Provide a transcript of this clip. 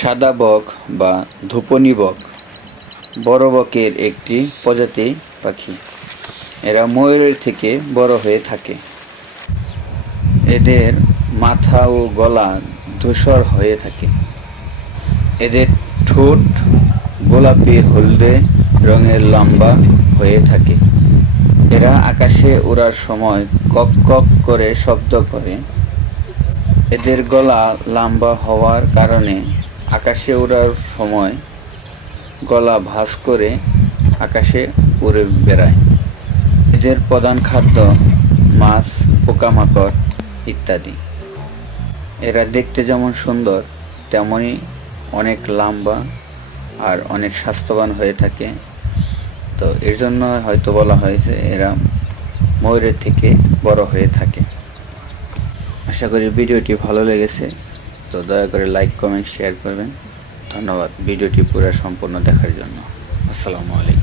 সাদা বক বা ধুপনি বক। বড় বকের একটি প্রজাতি পাখি। এরা ময়ূরের থেকে বড় হয়ে থাকে। এদের মাথা ও গলা ধূসর হয়ে থাকে। এদের ঠোঁট গোলাপি হলদে রঙের লম্বা হয়ে থাকে। এরা আকাশে ওড়ার সময় কক কক করে শব্দ করে। এদের গলা লম্বা হওয়ার কারণে আকাশে ওড়ার সময় গলা ভাঁজ করে আকাশে উড়ে বেড়ায়। এদের প্রধান খাদ্য মাছ, পোকামাকড় ইত্যাদি। এরা দেখতে যেমন সুন্দর তেমনই অনেক লম্বা আর অনেক স্বাস্থ্যবান হয়ে থাকে। তো এর জন্য হয়তো বলা হয়েছে এরা ময়ূরের থেকে বড় হয়ে থাকে। আশা করি ভিডিওটি ভালো লেগেছে। তো দয়া করে লাইক কমেন্ট শেয়ার করবেন। ধন্যবাদ। ভিডিওটি পুরো সম্পূর্ণ দেখার জন্য। আসসালামু আলাইকুম।